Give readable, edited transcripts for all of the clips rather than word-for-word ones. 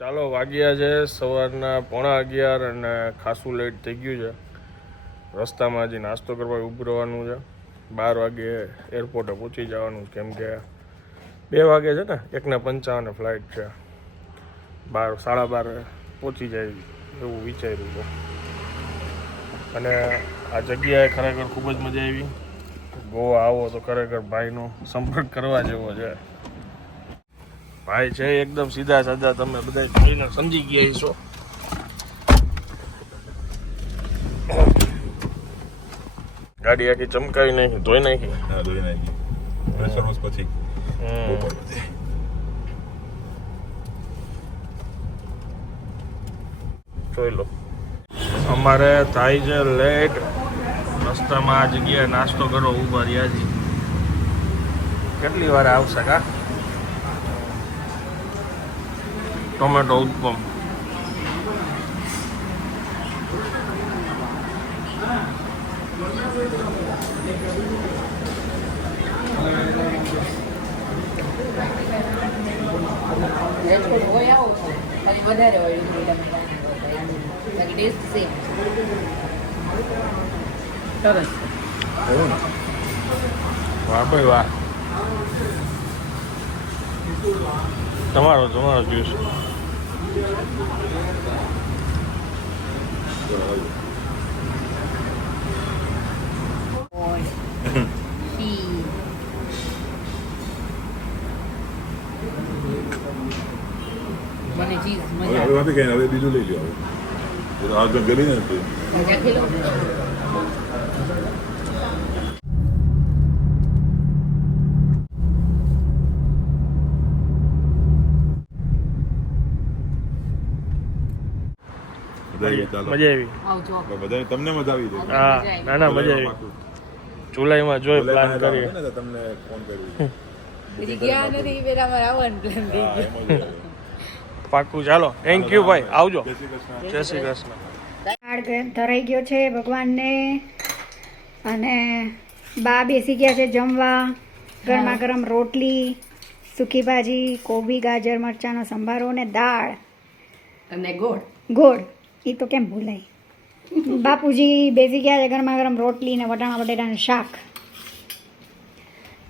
ચાલો વાગ્યા છે સવારના 11:15 અને ખાસું લેટ થઈ ગયું છે. રસ્તામાં હજી નાસ્તો કરવા ઊભું રહેવાનું છે. 12 વાગે એરપોર્ટે પહોંચી જવાનું, કેમ કે 2 વાગે છે ને 1:55 ફ્લાઇટ છે. 12:30 પહોંચી જાય એવું વિચાર્યું છે. અને આ જગ્યાએ ખરેખર ખૂબ જ મજા આવી. ગોવા આવો તો ખરેખર ભાઈનો સંપર્ક કરવા જેવો છે. ભાઈ છે એકદમ સીધા સાધા, તમે બધા જોઈને સમજી ગયા છો. ગાડી આખી ચમકાવી નાખી, ધોઈ નાખી. હા, ધોઈ નાખી. સર્વિસ પછી જોઈ લો. અમારે થાય છે લેટ. રસ્તામાં આ જગ્યાએ નાસ્તો કરો ઊભા રહ્યા છીએ. કેટલી વાર આવશે કા? ટોમેટો ઉત્પમ. વાહ ભાઈ વાહ. તમારો જ્યુસ. હવે બીજું લઈ લો. આગળ ગમી ને મજા આવી. બધા તમને મજા આવી જાય. હા, ના મજા આવી. જુલાઈમાં જોઈ પ્લાન કરીએ. તમને ફોન કર્યું. પાક્કું. ચાલો, થેન્ક યુ ભાઈ, આવજો. જય શ્રી કૃષ્ણ. દાળ ધરાઈ ગયો છે ભગવાનને, અને બા બેસી ગયા છે જમવા. ગરમા ગરમ રોટલી, સૂકી ભાજી, કોબી ગાજર મરચાંનો સંભારો અને દાળ અને ગોળ. એ તો કેમ ભૂલાય. બાપુજી બેસી ગયા છે, ગરમા ગરમ રોટલી ને વટાણા બટેટાનું શાક.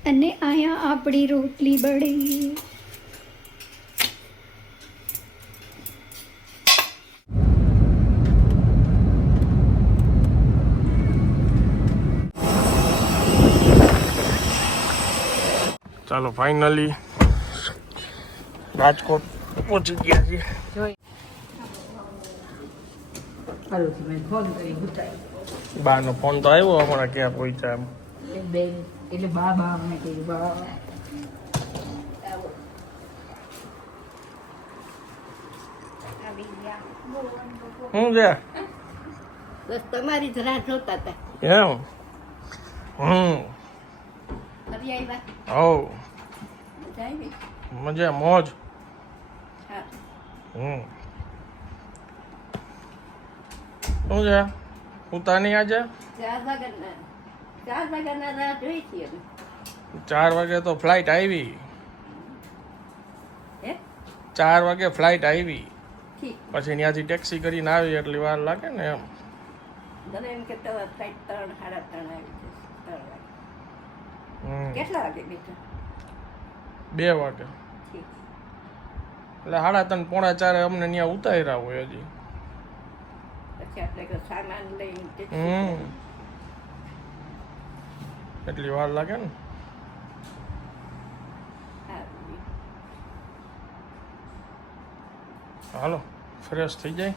અને અહીંયા આપણી રોટલી બળી. ચાલો, ફાઇનલી રાજકોટ પહોંચી ગયા છીએ. બાનો ફોન તો આવ્યો હમણાં, ક્યાં પહોંચ્યા એમ. એટલે બા અમને કીધું બા શું છે? બસ તમારી જ રાહ જોતા હતા. એમ? ફરી આવ્યા? હવ મજા આવી? મજા મોજ. હા. શું છે? ઉતા નહીં આજે? 4 વાગ્યાના રાહ જોઈ હતી અમે. 4 વાગે તો ફ્લાઇટ આવી. હે? 4 વાગે ફ્લાઇટ આવી, ઠીક. પછી ત્યાંથી ટેક્સી કરીને આવી એટલી વાર લાગે ને એમ. મને એમ કે તમારે ફ્લાઇટ 3 સાડા 3 આવી જશે. 3 વાગે. કેટલા વાગે બેઠા? 2 વાગે. ઠીક. એટલે 3:30 પોણા 4 અમને ત્યાં ઉતાર્યા હોય હજી. પછી આપણે સામાન લઈને એટલી વાર લાગે ને. હાલો, ફ્રેશ થઈ જાય.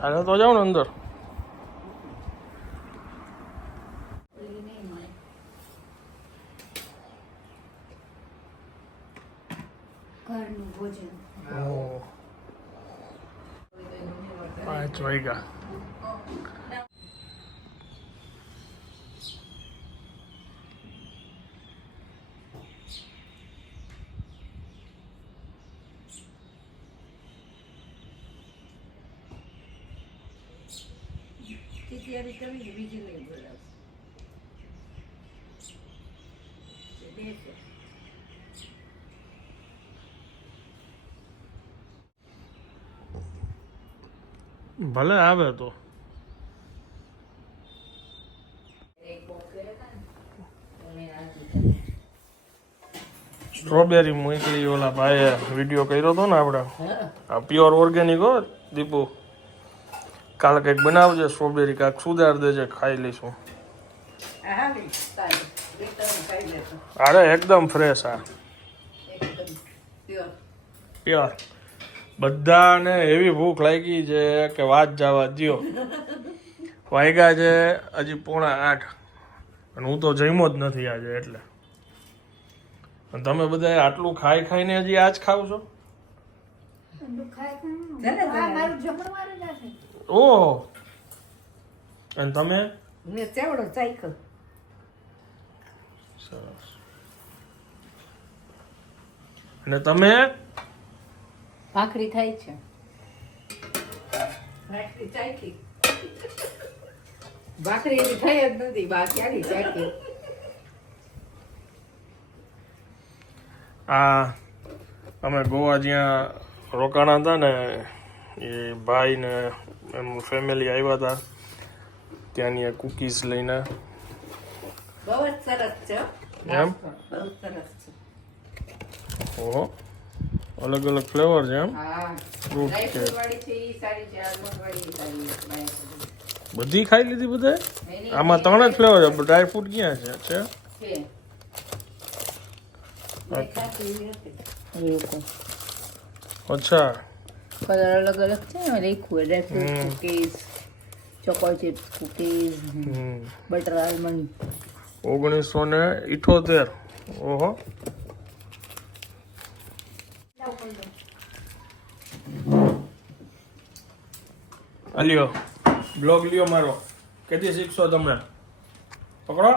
હાલો તો જાઓ ને અંદર. ઘરનું ભોજન. 5 વાગ્યા. તૈયારી કરવી છે, બીજી નહીં બોલાવ. ભલે આવે તો સ્ટ્રોબેરી મોકલી ઓલા ભાઈએ વિડીયો કર્યો હતો ને આપણે આ પ્યોર ઓર્ગેનિક હો દીપુ કાલે કંઈક બનાવજે સ્ટ્રોબેરી કાંઈક સુધાર દેજે ખાઈ લઈશું હાલી તારી રિટર્ન કરી લેતો અરે એકદમ ફ્રેશ આ એકદમ પ્યોર પ્યોર બધાને એવી ભૂખ લાગી છે કે વાત જવા દ્યો વાગ્યા છે હજી 7:45 અને હું તો જમ્યો જ નથી આજે એટલે અને તમે બધા આટલું ખાઈ ખાઈને હજી આજ ખાવ છો મારું જમણવાર જ હશે. ઓહો અને તમે મેં ચેવડો ચાખ્યો સરસ અને તમે ભાખરી થાય છે ભાખરી ચાખી ભાખરી એની થઈ જ નથી બા ક્યાંની ચાખી આ અમે ગોવા જ્યાં રોકાણા હતા ને એ ભાઈ ને એમનું ફેમિલી આવ્યા હતા ત્યાંની આ કુકીઝ લઈને બહુ જ સરસ છે એમ બહુ સરસ છે ઓહો અલગ અલગ ફ્લેવર છે એમ હા ફ્રૂટ ડ્રાય છે ફ્રૂટ વાળી છે ઈ સારી છે આલમંડ વાળી ઈ સારી છે બધી ખાઈ લીધી બધે એની આમાં 3 જ ફ્લેવર છે ડ્રાય ફ્રૂટ ક્યાં છે છે અચ્છા કલર અલગ અલગ છે ને લખ્યું dry fruit cookies choco chips cookies butter almond 1978 ઓહો અલ્યો બ્લોગ લ્યો મારો કેથી શીખશો તમે પકડો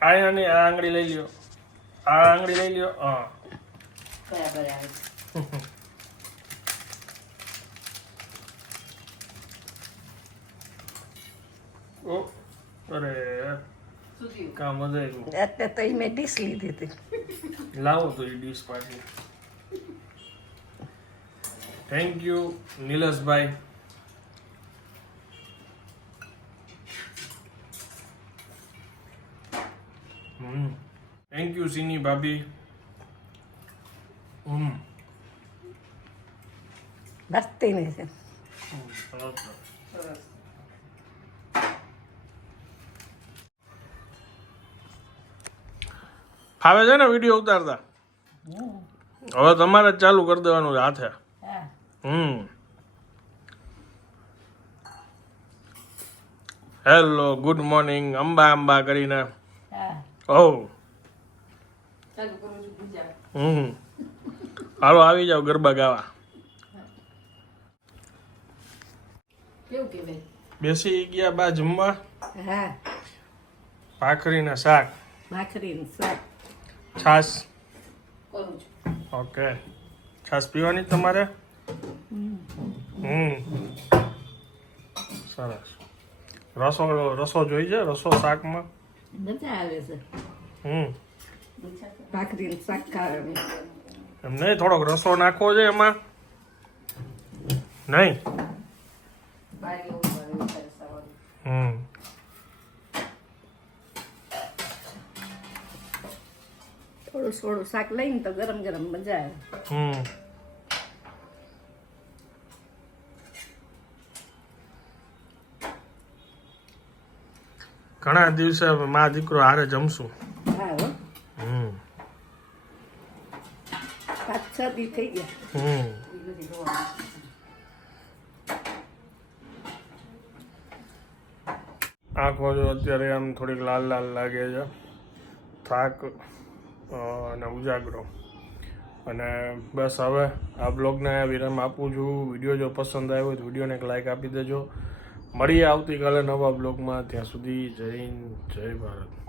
આની આ આંગળી લઈ લ્યો આ આંગળી લઈ લ્યો હા બરાબર આવે ઓ અરે કામ મજા આવ્યું અત્યારે તો મેં ડીશ લીધી હતી લાવો તો એ ડીશ પાછી થેન્ક યુ નિલેશભાઈ થેન્ક યુ સિની ભાભી ભરતી ને છે ફાવે છે ને વિડીયો ઉતારતા હવે તમારે જ ચાલુ કરી દેવાનું છે હાથે hello good morning Amba Amba કરીને ઓ હાલો આવી જાવ ગરબા ગાવા કેવું કે બેસી ગયા બા જમવા હા ભાખરી ને શાક ભાખરી ને શાક છાશ કરું છું ઓકે છાશ પીવાની તમારે સરસ રસો જોઈ છે રસો શાકમાં મજા આવે છે ભાખરી ને શાક ખાવાનું એમ નહીં થોડોક રસો નાખવો છે એમાં નહીં થોડું થોડું શાક લઈને તો ગરમ ગરમ મજા આવે ઘણા દિવસે મા દીકરો હારે જમશું હા હો 5-6 દી થઈ ગયા આંખો જો અત્યારે આમ થોડીક લાલ લાલ લાગે છે થાક અને ઉજાગરો અને બસ હવે આ બ્લોગને વિરામ આપું છું વિડીયો જો પસંદ આવ્યો હોય તો વિડીયોને એક લાઈક આપી દેજો મળીએ આવતીકાલે નવા બ્લોગમાં ત્યાં સુધી જય હિન્દ જય ભારત